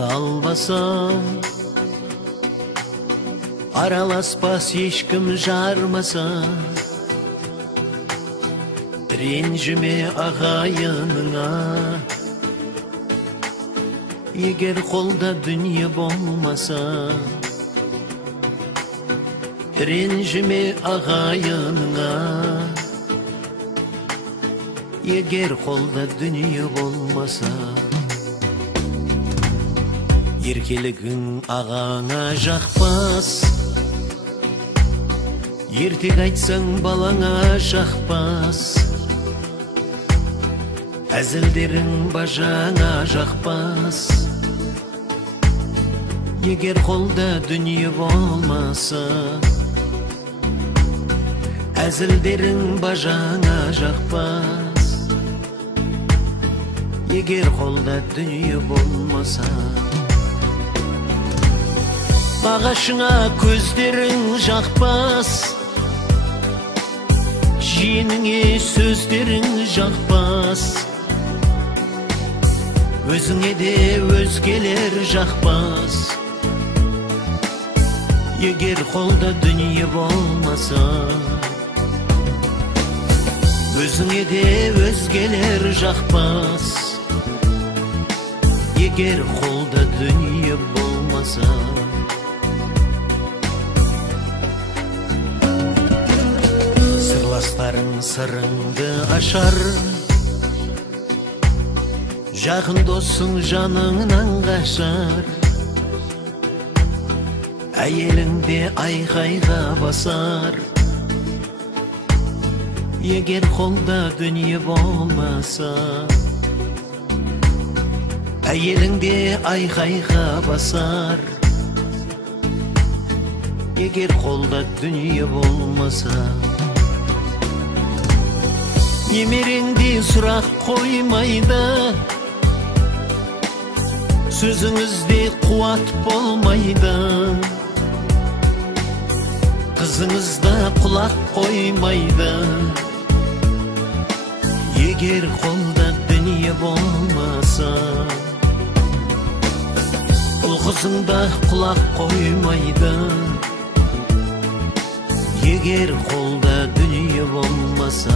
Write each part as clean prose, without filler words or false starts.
albasa, aralaspас ешкім жармаса. Ренжіме ағайыныңа, егер қолда дүние болмаса. Ренжіме ағайыныңа, егер қолда дүние болмаса. Еркелігің ағаңа жақпас, ертек айтсаң балаңа жақпас. Әзілдерің бажаңа жақпас, егер қолда дүние болмаса. Әзілдерің бажаңа жақпас, егер қолда дүние болмаса. Нағашыңа көздерің жақпас, жиеніңе сөздерің жақпас. Өзіңе де өзгелер жақпас, егер қолда дүние болмаса. Өзіңе де өзгелер жақпас, егер қолда дүние болмаса. Сырластарың сырыңды ашар, жақын досың жаныңнан қашар. Әйеліңде айқайға басар, егер қолда дүние болмаса. Әйеліңде айқайға басар, егер қолда дүние болмаса. Немереңде сұрақ қоймайды, сөзіңізде қуат болмайды. Қызыңызда құлақ қоймайды, егер қолда дүние болмаса. Ұл-қызыңда құлақ қоймайды, егер қолда дүние болмаса.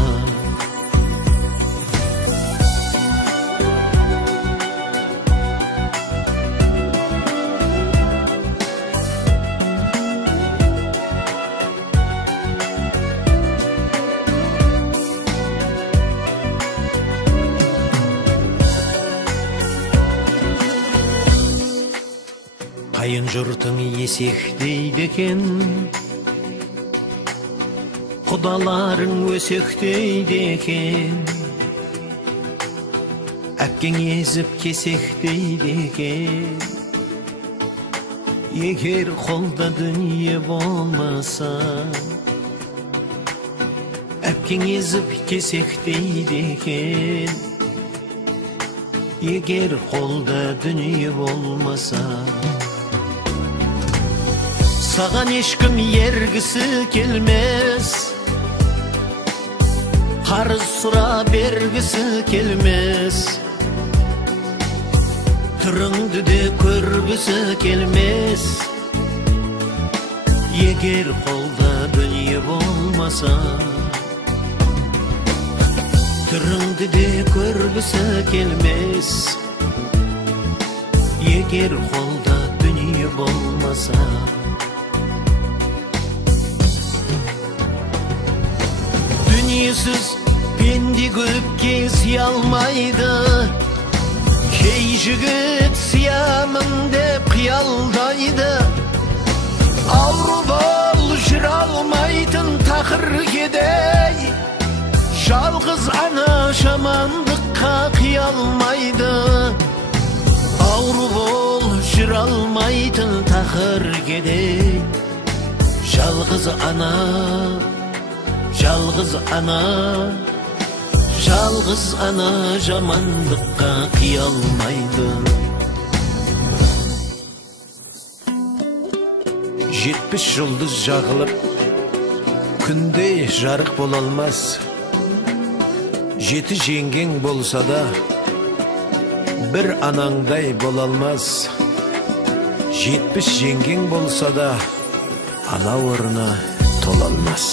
Қайын жұртың есектейді екен, құдаларың өсектейді екен. Әпкең езіп кесектейді екен, егер қолда дүние болмаса. Әпкең езіп кесектейді екен, егер қолда дүние болмаса. Саған ешкім ергісі келмес, қарыз сұра бергісі келмес. Түріңді де көргісі келмес, егер қолда дүние болмаса. Түріңді де көргісі келмес, егер қолда дүние болмаса. Дүниесіз пенде көпке сыя алмайды, кей жігіт сиямын деп қиялдайды. Ауру бол жүре алмайтын тақыр кедей, жалғыз ана жамандыққа қия алмайды. Ауру бол жүре алмайтын тақыр кедей, жалғыз ана, жалғыз ана, жалғыз ана жамандыққа қия алмайды. 70 жұлдыз жағылып, күнде жарық бола алмас. 7 жеңгең болса да, бір анаңдай бола алмас. 70 жеңгең болса да ана орны толалмас.